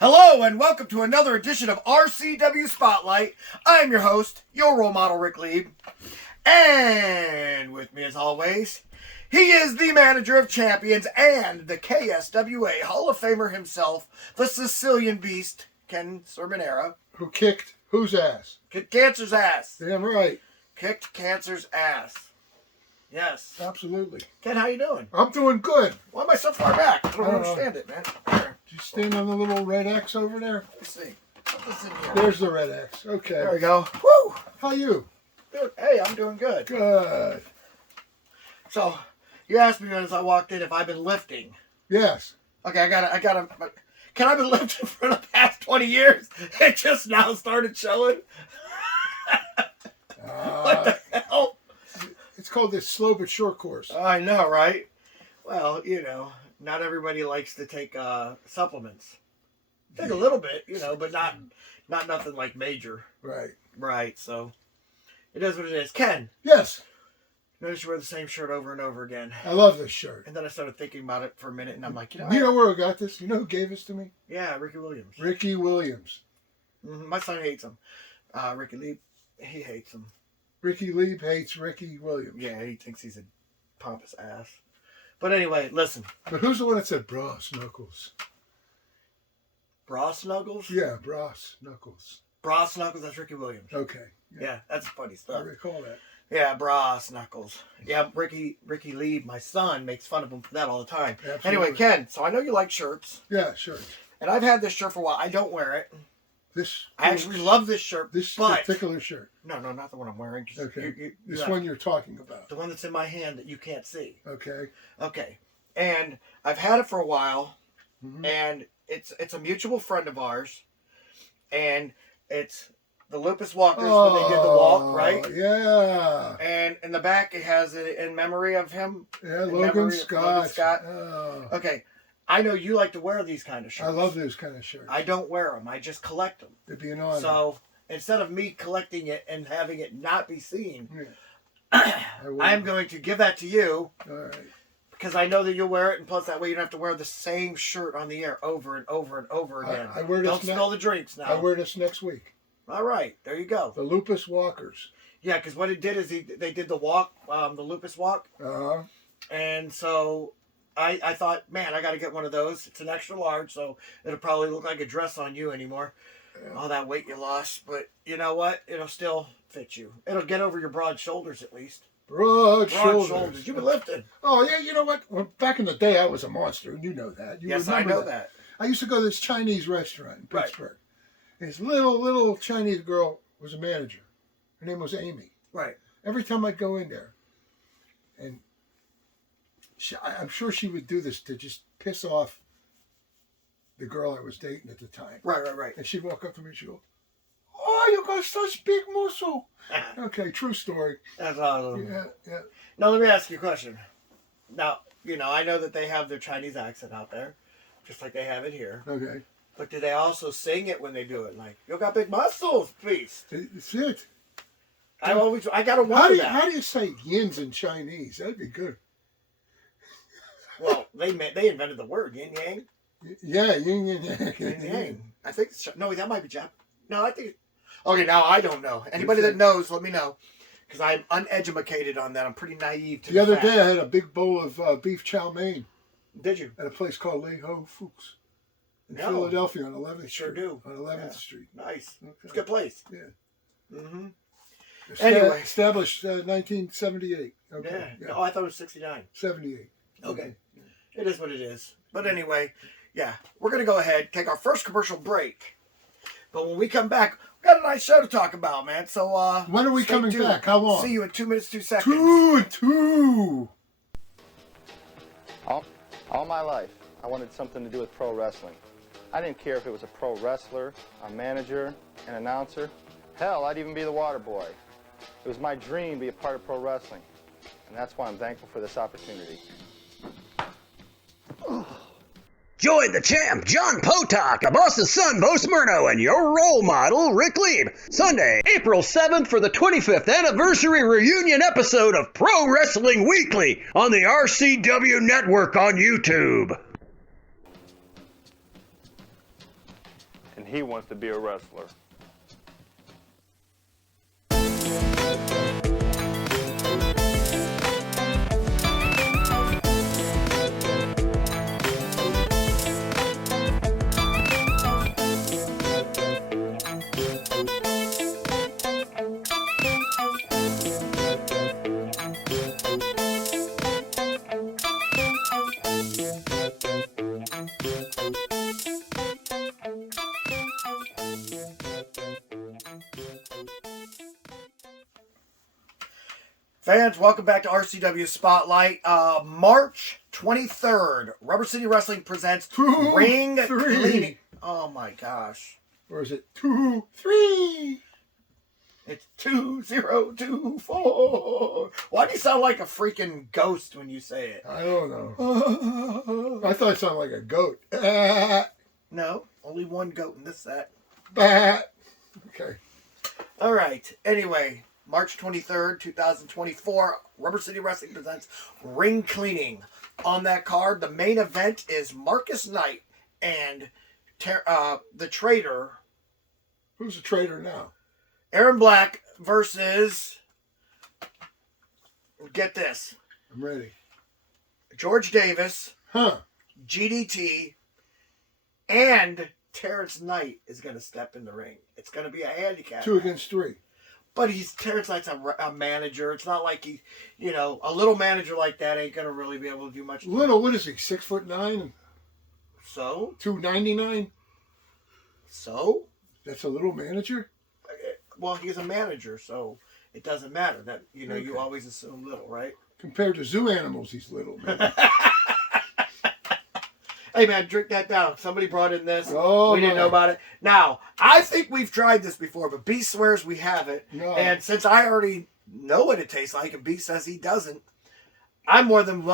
Hello and welcome to another edition of RCW Spotlight. I'm your host, your role model, Rick Lieb. And with me as always, he is the manager of champions and the KSWA Hall of Famer himself, the Sicilian Beast, Ken Sermonera. Who kicked whose ass? Kicked Cancer's ass. Damn right. Kicked Cancer's ass. Yes. Absolutely. Ken, how you doing? I'm doing good. Why am I so far back? I don't understand it, man. Here. Did you stand on the little red X over there? Let's see. Put this in here. There's the red X. Okay. There we go. Woo! How you? Hey, I'm doing good. Good. So, you asked me as I walked in if I've been lifting. Yes. Okay, I gotta. Can I been lifting for the past 20 years? It just now started showing. What the hell? It's called the slow but sure course. I know, right? Well, not everybody likes to take supplements. Take a little bit, but not nothing like major. Right. Right. So it is what it is. Ken. Yes. Notice you wear the same shirt over and over again. I love this shirt. And then I started thinking about it for a minute, and I'm like, You know where I got this? You know who gave this to me? Yeah, Ricky Williams. Ricky Williams. Mm-hmm. My son hates him. Ricky Lee, he hates him. Ricky Lieb hates Ricky Williams. Yeah, he thinks he's a pompous ass. But anyway, listen. But who's the one that said Bras Knuckles? Bra Snuggles? Yeah, Bras Knuckles. Bra Snuggles, that's Ricky Williams. Okay. Yeah, that's funny I stuff. recall that. Yeah, Bra Snuggles. Yeah, Ricky Lee, my son, makes fun of him for that all the time. Absolutely. Anyway, Ken, so I know you like shirts. Yeah, sure. And I've had this shirt for a while. I don't wear it. I actually love this shirt. This but particular shirt. No, not the one I'm wearing. Okay. This one you're talking about. The one that's in my hand that you can't see. Okay. Okay. And I've had it for a while, and it's a mutual friend of ours, and it's the Lupus Walkers when they did the walk, right? Yeah. And in the back it has it in memory of him. Yeah, Logan Scott. Oh. Okay. I know you like to wear these kind of shirts. I love those kind of shirts. I don't wear them. I just collect them. It'd be an honor. So instead of me collecting it and having it not be seen, I'm going to give that to you. All right. Because I know that you'll wear it, and plus that way you don't have to wear the same shirt on the air over and over and over again. I wear this don't spill the drinks now. I wear this next week. All right, there you go. The Lupus Walkers. Yeah, because what it did is they did the walk, the Lupus Walk. Uh-huh. And so I thought, man, I got to get one of those. It's an extra large, so it'll probably look like a dress on you anymore. Yeah. All that weight you lost. But you know what? It'll still fit you. It'll get over your broad shoulders at least. Broad shoulders. You've been lifting. Oh, yeah, you know what? Well, back in the day, I was a monster, and you know that. Yes, I know that. I used to go to this Chinese restaurant in Pittsburgh. Right. This little Chinese girl was a manager. Her name was Amy. Right. Every time I'd go in there, and I'm sure she would do this to just piss off the girl I was dating at the time. Right. And she'd walk up to me and she'd go, "Oh, you got such big muscle." Okay, true story. That's awesome. Yeah. Now, let me ask you a question. Now, I know that they have their Chinese accent out there, just like they have it here. Okay. But do they also sing it when they do it? Like, you got big muscles, beast. That's it. I gotta wonder that. How do you say yins in Chinese? That'd be good. Well, they invented the word yin yang. Yeah, yin yang. Yin yang. I think no, that might be Japanese. No, I think. Okay, now I don't know. Anybody that knows, let me know, because I'm uneducated on that. I'm pretty naive to the other day. I had a big bowl of beef chow mein. Did you? At a place called Le Ho Fuchs in Philadelphia on 11th Street. Sure do. On 11th Street. Nice. Okay. It's a good place. Yeah. Mm-hmm. Anyway, established 1978. Okay. Yeah. Oh, I thought it was 69. 78. Okay. It is what it is. But anyway, yeah, we're gonna go ahead take our first commercial break. But when we come back, we got a nice show to talk about, man. So when are we coming back? How long? See you in 2 minutes, 2 seconds. 2. All my life, I wanted something to do with pro wrestling. I didn't care if it was a pro wrestler, a manager, an announcer. Hell, I'd even be the water boy. It was my dream to be a part of pro wrestling, and that's why I'm thankful for this opportunity. Join the champ, John Potok, the boss's son, Bo Smyrno, and your role model, Rick Lieb. Sunday, April 7th for the 25th anniversary reunion episode of Pro Wrestling Weekly on the RCW Network on YouTube. And he wants to be a wrestler. Fans, welcome back to RCW Spotlight. March 23rd, Rubber City Wrestling presents Ring Cleaning. Oh my gosh. Or is it 2, 3? It's 2024. Why do you sound like a freaking ghost when you say it? I don't know. I thought it sounded like a goat. No, only one goat in this set. Okay. All right. Anyway, March 23rd, 2024, Rubber City Wrestling presents Ring Cleaning. On that card, the main event is Marcus Knight and the Traitor. Who's the traitor now? Aaron Black versus, get this, I'm ready. George Davis, Huh. GDT, and Terrence Knight is going to step in the ring. It's going to be a handicap. 2 against 3. But Terrence Knight's a manager. It's not like he, a little manager like that ain't going to really be able to do much. Little, what is he, 6'9"? So? 299? So? That's a little manager? Well, he's a manager, so it doesn't matter. That Okay. You always assume little, right? Compared to zoo animals, he's little, man. Hey, man, drink that down. Somebody brought in this. Oh, we didn't know about it. Now, I think we've tried this before, but B swears we haven't. No. And since I already know what it tastes like, and B says he doesn't, I'm more than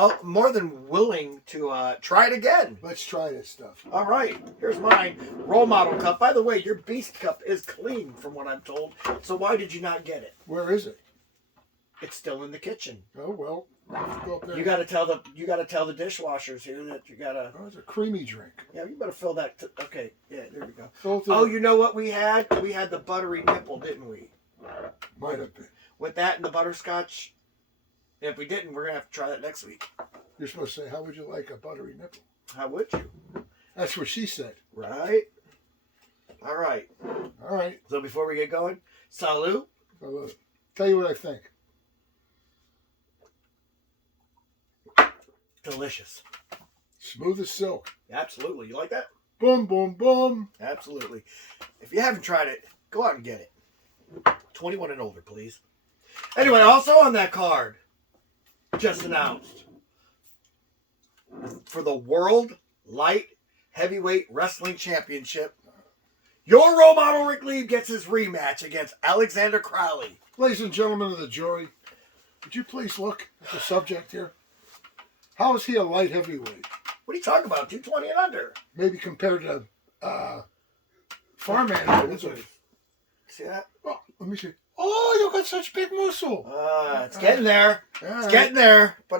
willing to try it again. Let's try this stuff. All right, here's my role model cup. By the way, your Beast cup is clean, from what I'm told. So why did you not get it? Where is it? It's still in the kitchen. Oh, well. Let's go up there. You gotta tell the dishwashers here that you gotta. Oh, it's a creamy drink. Yeah, you better fill that. Okay, yeah, there we go. Both Oh, you know what we had? We had the buttery nipple, didn't we? Might have been. With that and the butterscotch. If we didn't, we're gonna have to try that next week. You're supposed to say, how would you like a buttery nipple? How would you? That's what she said. Right. All right. All right. So before we get going, salute. I'll tell you what I think. Delicious. Smooth as silk. Absolutely. You like that? Boom, boom, boom. Absolutely. If you haven't tried it, go out and get it. 21 and older, please. Anyway, also on that card, just announced, for the World Light Heavyweight Wrestling Championship, your role model Rick Lieb gets his rematch against Alexander Crowley. Ladies and gentlemen of the jury, would you please look at the subject here? How is he a light heavyweight? What are you talking about? 220 and under. Maybe compared to farm animals. See that? Oh, let me see. Oh, you got such big muscle. It's getting there. It's getting there. But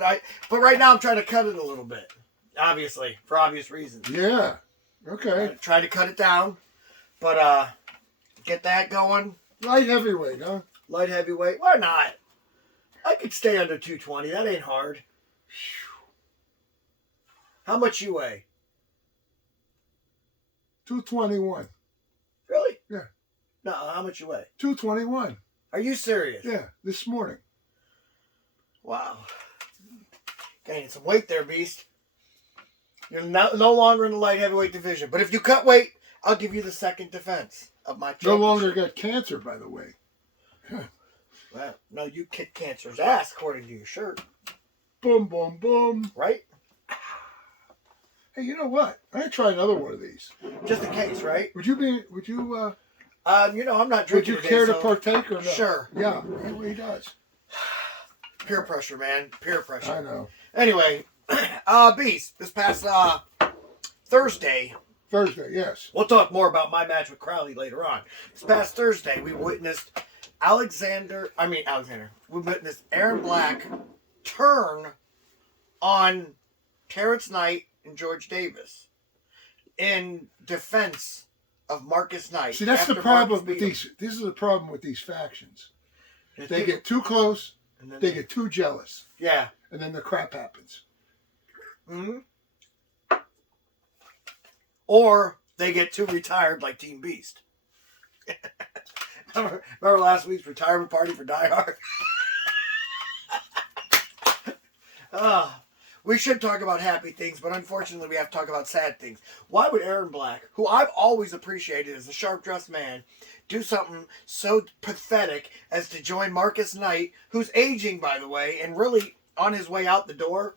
right now I'm trying to cut it a little bit. Obviously, for obvious reasons. Yeah. Okay. Try to cut it down. But get that going. Light heavyweight, huh? Light heavyweight. Why not? I could stay under 220. That ain't hard. How much you weigh? 221. Really? Yeah. No, how much you weigh? 221. Are you serious? Yeah, this morning. Wow. Gaining some weight there, Beast. You're no longer in the light heavyweight division. But if you cut weight, I'll give you the second defense of my No longer championship. got cancer, by the way. Well, no, you kicked cancer's ass, according to your shirt. Boom, boom, boom. Right? Hey, you know what? I'm gonna try another one of these. Just in case, right? Would you I'm not would drinking you today, care to so- partake or not? Sure. Yeah, he does. Peer pressure, man. Peer pressure. I know. Anyway, Beast, this past Thursday, Yes. we'll talk more about my match with Crowley later on. This past Thursday, we witnessed we witnessed Aaron Black turn on Terrence Knight and George Davis in defense of Marcus Knight. See, that's the after problem Marcus with beat him. these. This is the problem with these factions. It's They people- get too close. and then They get too jealous, yeah. and then the crap happens. Hmm. Or they get too retired like Team Beast. Remember last week's retirement party for Die Hard? We should talk about happy things, but unfortunately we have to talk about sad things. Why would Aaron Black, who I've always appreciated as a sharp-dressed man, do something so pathetic as to join Marcus Knight, who's aging, by the way, and really on his way out the door?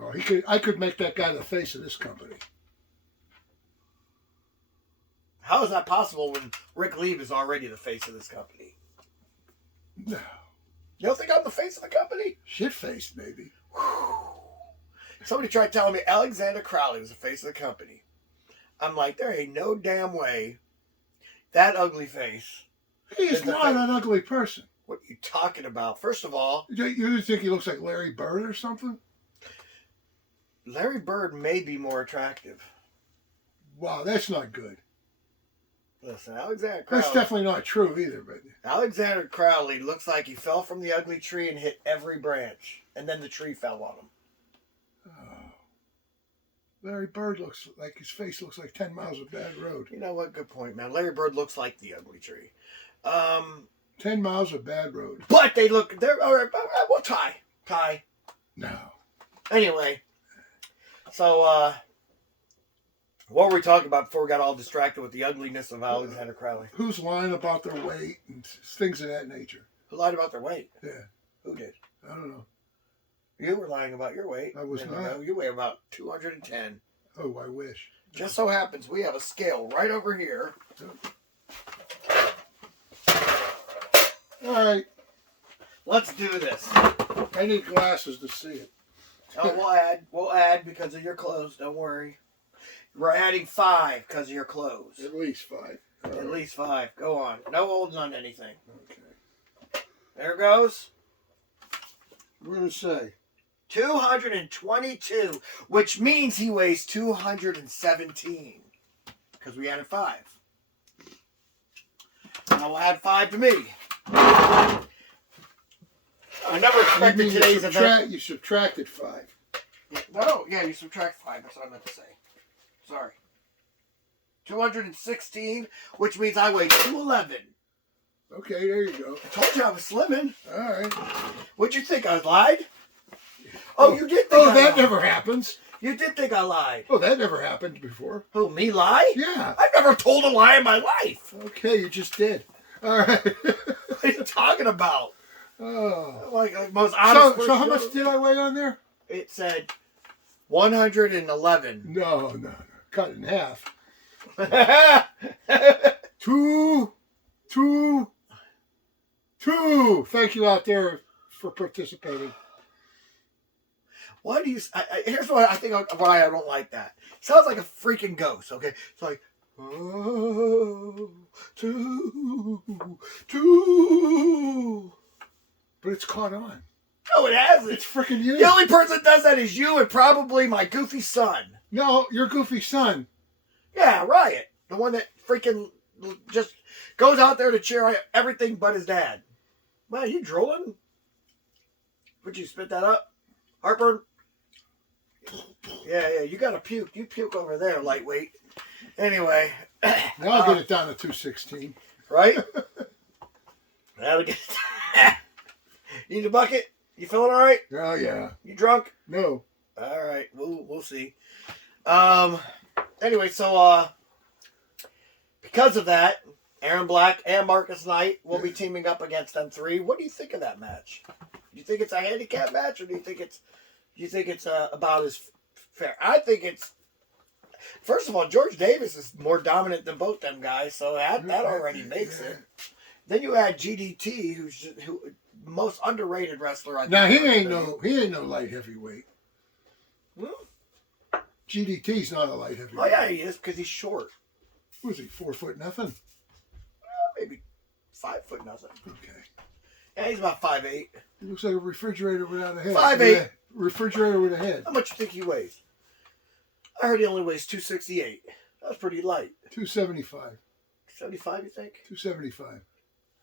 Oh, I could make that guy the face of this company. How is that possible when Rick Lieb is already the face of this company? No, You don't think I'm the face of the company? shit faced maybe. Somebody tried telling me Alexander Crowley was the face of the company. I'm like, there ain't no damn way that ugly face. He is It's the not face. an ugly person. What are you talking about? First of all, You think he looks like Larry Bird or something? Larry Bird may be more attractive. Wow, that's not good. Listen, Alexander Crowley. That's definitely not true either. But Alexander Crowley looks like he fell from the ugly tree and hit every branch, and then the tree fell on him. Larry Bird looks like his face looks like 10 miles of bad road. You know what? Good point, man. Larry Bird looks like the ugly tree. 10 miles of bad road. But they're all right. We'll tie. No. Anyway, so what were we talking about before we got all distracted with the ugliness of Alexander Crowley? Who's lying about their weight and things of that nature? Who lied about their weight? Yeah, Who did? I don't know. You were lying about your weight. I was No, not. you weigh about 210. Oh, I wish. Just so happens we have a scale right over here. All right, Let's do this. I need glasses to see it. Oh, we'll add because of your clothes. Don't worry. We're adding 5 because of your clothes. At least 5. All At right. least 5. Go on. No holding on to anything. Okay. There goes. What did it say? 222, which means he weighs 217 because we added 5. Now we'll add 5 to me. I never expected today's event. You subtracted 5. No, yeah, you subtract 5. That's what I meant to say. Sorry. 216, which means I weigh 211. Okay, there you go. I told you I was slimming. All right. What'd you think? I lied? Oh, you did think Oh, I that lied. never happens. You did think I lied. Oh, that never happened before. Who, me lie? Yeah. I've never told a lie in my life. Okay, you just did. All right. What are you talking about? Oh. Like most honest So how person much ever. did I weigh on there? It said 111. No. Cut it in half. Why Two. Thank you out there for participating. do you... here's what I think why I don't like that. Sounds like a freaking ghost, okay? It's like, oh, 2. But it's caught on. No, it hasn't. It's freaking you. The only person that does that is you and probably my goofy son. No, your goofy son. Yeah, Riot. The one that freaking just goes out there to cheer everything but his dad. Man, you drooling? Would you spit that up? Heartburn? Yeah, you gotta puke. You puke over there, lightweight. Anyway. Now I'll get it down to 216. Right? That'll get You need a bucket? You feeling alright? Oh, yeah. You drunk? No. Alright, we'll see. Anyway, so because of that, Aaron Black and Marcus Knight will be teaming up against them three. What do you think of that match? Do you think it's a handicap match, or do you think it's about as fair? I think it's. First of all, George Davis is more dominant than both them guys, so that already makes it. Then you add GDT, who most underrated wrestler. I think. Now he ain't no light heavyweight. GDT's not a light heavyweight. Oh yeah, he is because he's short. Was he 4 foot nothing? Maybe 5 foot nothing. Okay. Yeah, he's about 5'8". He looks like a refrigerator without a head. 5'8". Refrigerator with a head. How much do you think he weighs? I heard he only weighs 268. That was pretty light. 275. 75, you think? 275.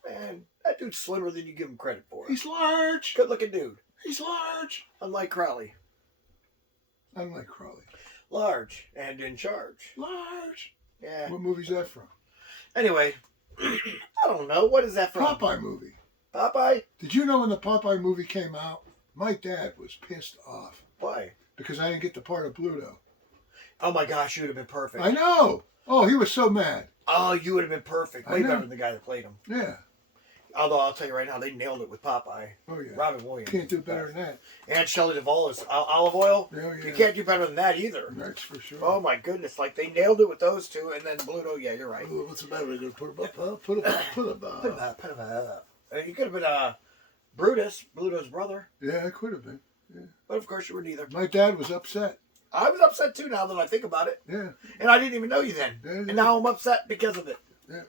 Man, that dude's slimmer than you give him credit for. He's large. Good looking dude. He's large. Unlike Crowley. Unlike Crowley. Large and in charge. Large. Yeah. What movie's that from? Anyway, I don't know. What is that from? Popeye movie. Popeye? Did you know when the Popeye movie came out, my dad was pissed off. Why? Because I didn't get the part of Bluto. Oh my gosh, you would have been perfect. I know. Oh, he was so mad. Oh, you would have been perfect. Way better than the guy that played him. Yeah. Although I'll tell you right now, they nailed it with Popeye. Oh yeah. Robin Williams. Can't do better than that. And Shelley Duvall's olive oil. Oh, yeah. You can't do better than that either. That's for sure. Oh my goodness! Like they nailed it with those two, and then Bluto. Yeah, you're right. Oh, what's the matter? We're gonna put him up, huh? Put him up. Put him up. You could have been Brutus, Bluto's brother. Yeah, it could have been. Yeah. But of course you were neither. My dad was upset. I was upset too now that I think about it. Yeah. And I didn't even know you then. Yeah. And now I'm upset because of it. Yeah.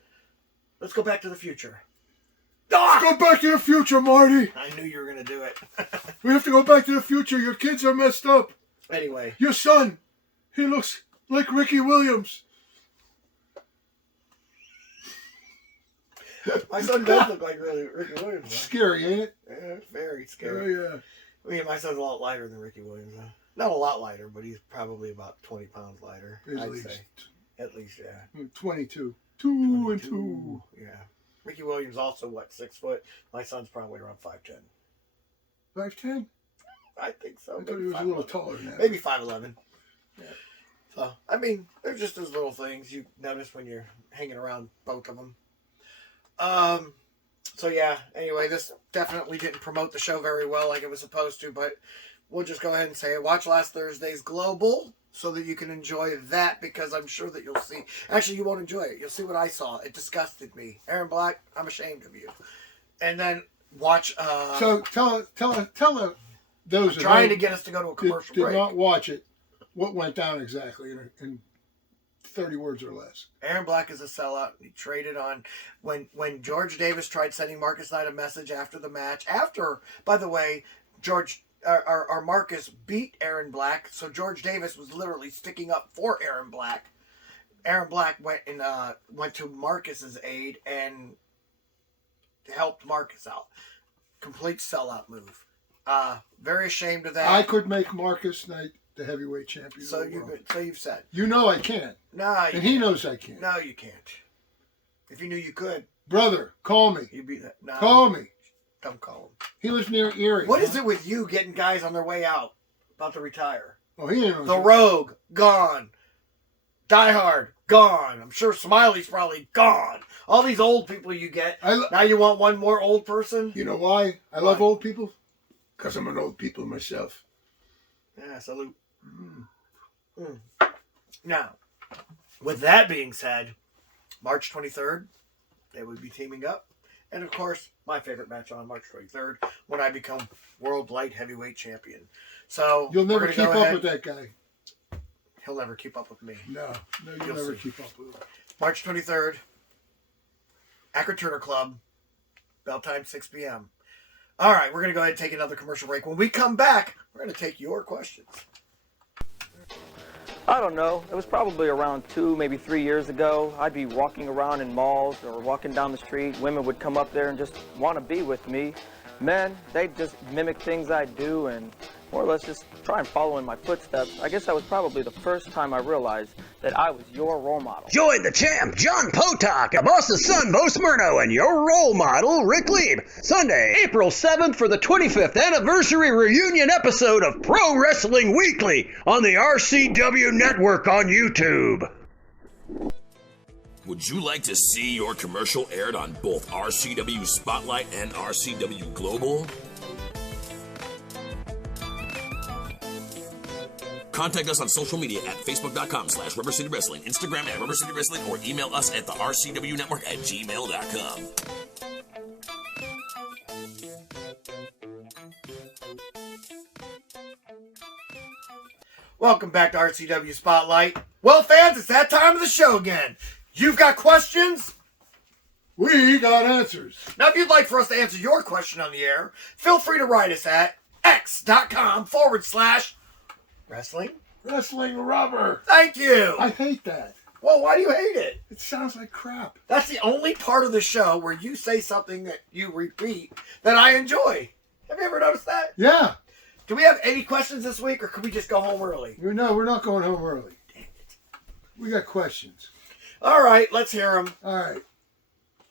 Let's go back to the future. Let's go back to the future, Marty. I knew you were going to do it. We have to go back to the future. Your kids are messed up. Anyway. Your son, he looks like Ricky Williams. My son does look like Ricky Williams. Huh? Scary, ain't it? Yeah, very scary. Oh, yeah. I mean, my son's a lot lighter than Ricky Williams. Huh? Not a lot lighter, but he's probably about 20 pounds lighter. At I'd least. say. At least, yeah. 22. 2 and 2. Yeah. Ricky Williams also, 6 foot? My son's probably around 5'10". 5'10"? I think so. I thought he was a little taller than that. Maybe 5'11". Yeah. So, I mean, they're just those little things you notice when you're hanging around both of them. So yeah, anyway, this definitely didn't promote the show very well like it was supposed to, but we'll just go ahead and say it. Watch last Thursday's Global so that you can enjoy that, because I'm sure that you'll see. Actually, you won't enjoy it. You'll see what I saw. It disgusted me. Aaron Black, I'm ashamed of you. And then watch. So tell those trying to get us to go to a commercial break. Did not watch it. What went down exactly in 30 words or less? Aaron Black is a sellout. He traded on when George Davis tried sending Marcus Knight a message after the match. After, by the way, Marcus beat Aaron Black, so George Davis was literally sticking up for Aaron Black. Aaron Black went to Marcus's aid and helped Marcus out. Complete sellout move. Very ashamed of that. I could make Marcus Knight the heavyweight champion. So you've said. You know I can't. No, and he knows I can't. No, you can't. If you knew you could, brother, call me. You'd be that. No, call me. Don't call him. He lives near Erie. What is it with you getting guys on their way out, about to retire? Oh, he ain't. The Rogue gone. Die Hard gone. I'm sure Smiley's probably gone. All these old people you get. Now you want one more old person? You know why I love old people? Because I'm an old people myself. Yeah, salute. Now, with that being said, March 23rd, they would be teaming up. And, of course, my favorite match on March 23rd, when I become World Light Heavyweight Champion. So you'll never keep up with that guy. He'll never keep up with me. No, you'll never keep up with him. March 23rd, Akron Turner Club, bell time 6 p.m. All right, we're going to go ahead and take another commercial break. When we come back, we're going to take your questions. I don't know. It was probably around 2, maybe 3 years ago. I'd be walking around in malls or walking down the street. Women would come up there and just want to be with me. Men, they'd just mimic things I do and more or less just try and follow in my footsteps. I guess that was probably the first time I realized that I was your role model. Join the champ, John Potok, the boss's son, Bo Smyrno, and your role model, Rick Lieb. Sunday, April 7th for the 25th anniversary reunion episode of Pro Wrestling Weekly on the RCW Network on YouTube. Would you like to see your commercial aired on both RCW Spotlight and RCW Global? Contact us on social media at facebook.com/Rubber City Wrestling, Instagram at Rubber City Wrestling, or email us at the RCW Network at gmail.com. Welcome back to RCW Spotlight. Well, fans, it's that time of the show again. You've got questions? We got answers. Now, if you'd like for us to answer your question on the air, feel free to write us at x.com/wrestling. Wrestling rubber. Thank you. I hate that. Well, why do you hate it? It sounds like crap. That's the only part of the show where you say something that you repeat that I enjoy. Have you ever noticed that? Yeah. Do we have any questions this week, or can we just go home early? No, we're not going home early. Damn it. We got questions. All right, let's hear them. All right.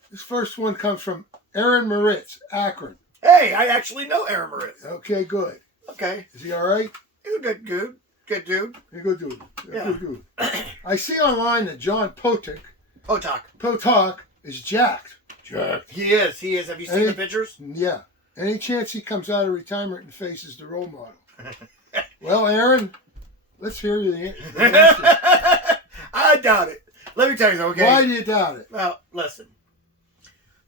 This first one comes from Aaron Moritz, Akron. Hey, I actually know Aaron Moritz. Okay, good. Okay. Is he all right? He's a good dude. Good dude. Hey, good dude. Yeah. Good dude. I see online that John Potok is jacked. Jacked. He is. Have you seen the pictures? Yeah. Any chance he comes out of retirement and faces the role model? Well, Aaron, let's hear you the answer. I doubt it. Let me tell you something, okay? Why do you doubt it? Well, listen.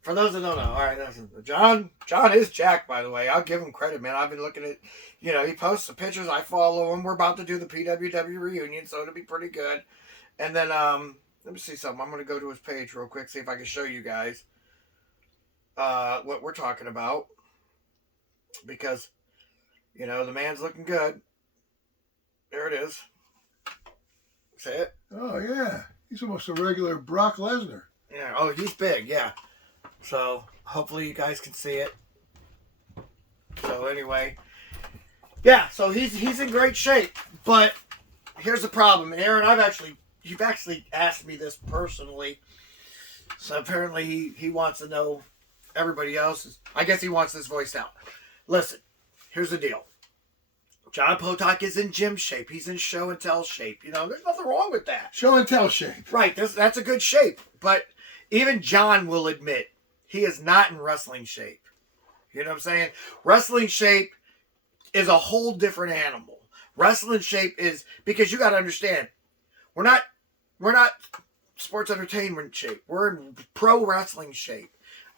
For those that don't know, all right, listen. John is jacked, by the way. I'll give him credit, man. I've been looking at, he posts the pictures. I follow him. We're about to do the PWW reunion, so it'll be pretty good. And then, let me see something. I'm going to go to his page real quick, see if I can show you guys what we're talking about. Because, the man's looking good. There it is. See it? Oh, yeah. He's almost a regular Brock Lesnar. Yeah. Oh, he's big, yeah. So, hopefully you guys can see it. So, anyway. Yeah, so he's in great shape. But, here's the problem. And Aaron, you've actually asked me this personally. So, apparently he wants to know everybody else's. I guess he wants this voiced out. Listen, here's the deal. John Potok is in gym shape. He's in show and tell shape. There's nothing wrong with that. Show and tell shape. Right, that's a good shape. But even John will admit he is not in wrestling shape. You know what I'm saying? Wrestling shape is a whole different animal. Wrestling shape is, because you got to understand, we're not sports entertainment shape. We're in pro wrestling shape.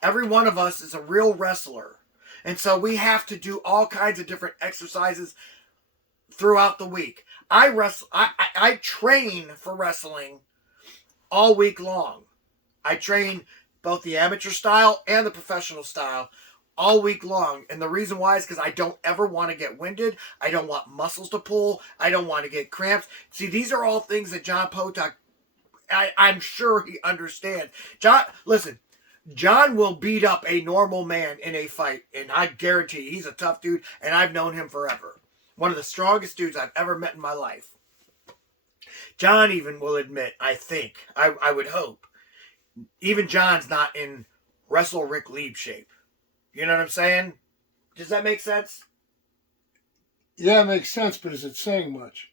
Every one of us is a real wrestler. And so we have to do all kinds of different exercises throughout the week. I train for wrestling all week long. I train both the amateur style and the professional style all week long. And the reason why is because I don't ever want to get winded. I don't want muscles to pull. I don't want to get cramps. See, these are all things that John Potok, I'm sure he understands. John will beat up a normal man in a fight, and I guarantee you, he's a tough dude, and I've known him forever. One of the strongest dudes I've ever met in my life. John even will admit, I think, I would hope, even John's not in Wrestle Rick Lieb shape. You know what I'm saying? Does that make sense? Yeah, it makes sense, but is it saying much?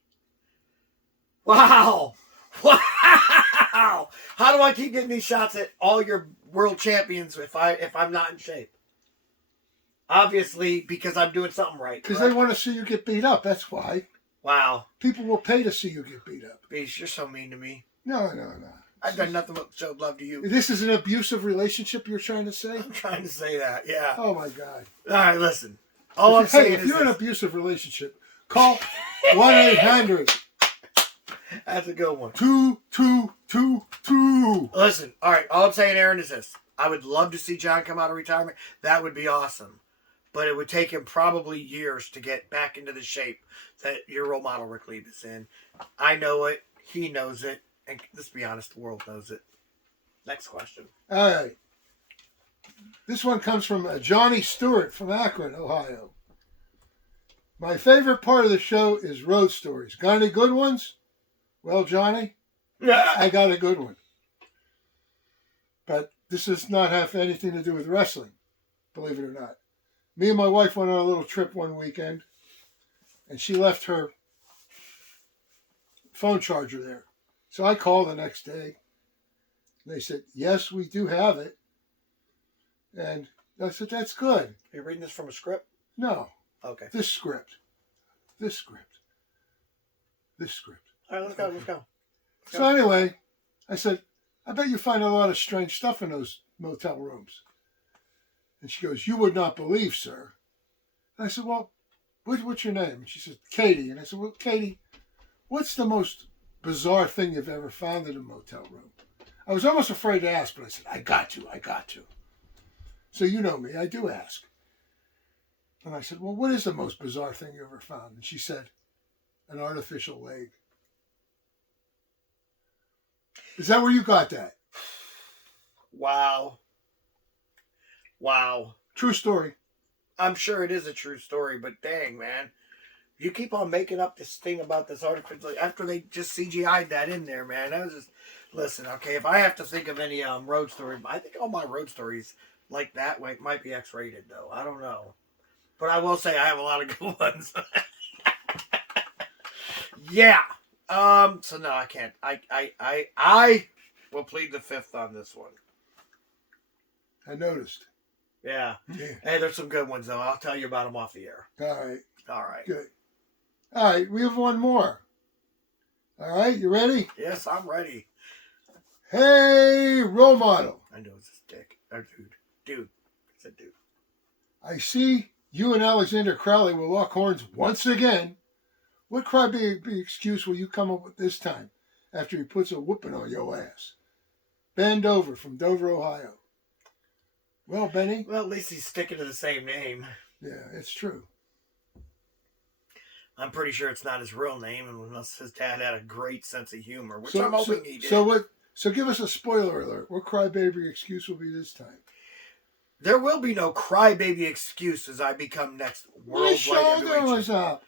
Wow! Wow! How do I keep getting these shots at all your world champions if I'm not in shape? Obviously, because I'm doing something right. Because they want to see you get beat up. That's why. Wow. People will pay to see you get beat up. Beast, you're so mean to me. No. I've done nothing but show love to you. This is an abusive relationship you're trying to say? I'm trying to say that, yeah. Oh, my God. All right, listen. All I'm saying is if you're in an abusive relationship, call 1-800. That's a good one. 222. Listen, all right, all I'm saying, Aaron, is this. I would love to see John come out of retirement. That would be awesome. But it would take him probably years to get back into the shape that your role model, Rick Lieb, is in. I know it. He knows it. And let's be honest, the world knows it. Next question. All right. This one comes from Johnny Stewart from Akron, Ohio. My favorite part of the show is road stories. Got any good ones? Well, Johnny, I got a good one. But this does not have anything to do with wrestling, believe it or not. Me and my wife went on a little trip one weekend, and she left her phone charger there. So I called the next day, And they said, yes, we do have it. And I said, that's good. Are you reading this from a script? No, Okay. this script. This script. This script. All right, let's go. So anyway, I said, I bet you find a lot of strange stuff in those motel rooms. And she goes, you would not believe, sir. And I said, well, what's your name? And she said, Katie. And I said, well, Katie, what's the most bizarre thing you've ever found in a motel room? I was almost afraid to ask, but I said, I got to. So you know me, I do ask. And I said, well, what is the most bizarre thing you ever found? And she said, an artificial leg. Is that where you got that? Wow. True story. I'm sure it is a true story, but dang, man. You keep on making up this thing about this artificial, after they just CGI'd that in there, man. That was just, listen, okay, if I have to think of any road story, I think all my road stories like that might be X-rated, though. I don't know. But I will say I have a lot of good ones. Yeah. So no, I can't. I will plead the fifth on this one. I noticed. Yeah. Yeah. Hey, there's some good ones, though. I'll tell you about them off the air. All right. Good. All right, we have one more. All right, you ready? Yes, I'm ready. Hey, role model. I know it's a dick. Or dude. It's a dude. I see you and Alexander Crowley will lock horns once again. What crybaby excuse will you come up with this time after he puts a whooping on your ass? Ben Dover from Dover, Ohio. Well, Benny. Well, at least he's sticking to the same name. Yeah, it's true. I'm pretty sure it's not his real name, unless his dad had a great sense of humor, which I'm hoping he did. So give us a spoiler alert. What crybaby excuse will be this time? There will be no crybaby excuse as I become next World My Light shoulder Heavyweight was Champion. up.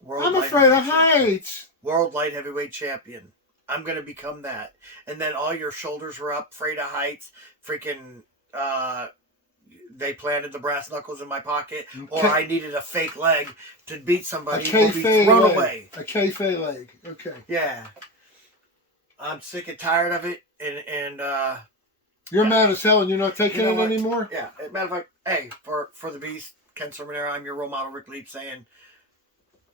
World I'm Light afraid of Heavyweight Champion. heights. World Light Heavyweight Champion. I'm going to become that. And then all your shoulders were up, afraid of heights, freaking, they planted the brass knuckles in my pocket, or I needed a fake leg to beat somebody who will be thrown away. A kayfabe leg. Okay. Yeah. I'm sick and tired of it, and You're mad as hell and you're not taking it what? anymore? Yeah. Matter of fact, hey, for the Beast, Ken Sermonera, I'm your role model, Rick Leap, saying,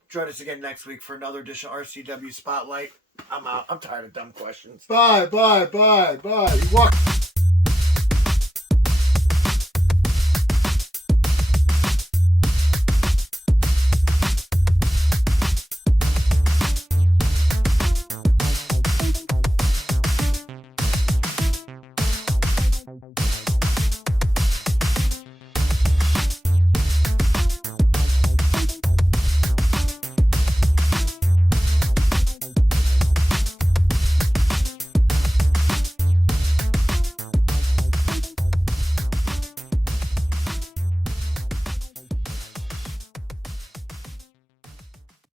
join us again next week for another edition of RCW Spotlight. I'm out. I'm tired of dumb questions. Bye. You walk.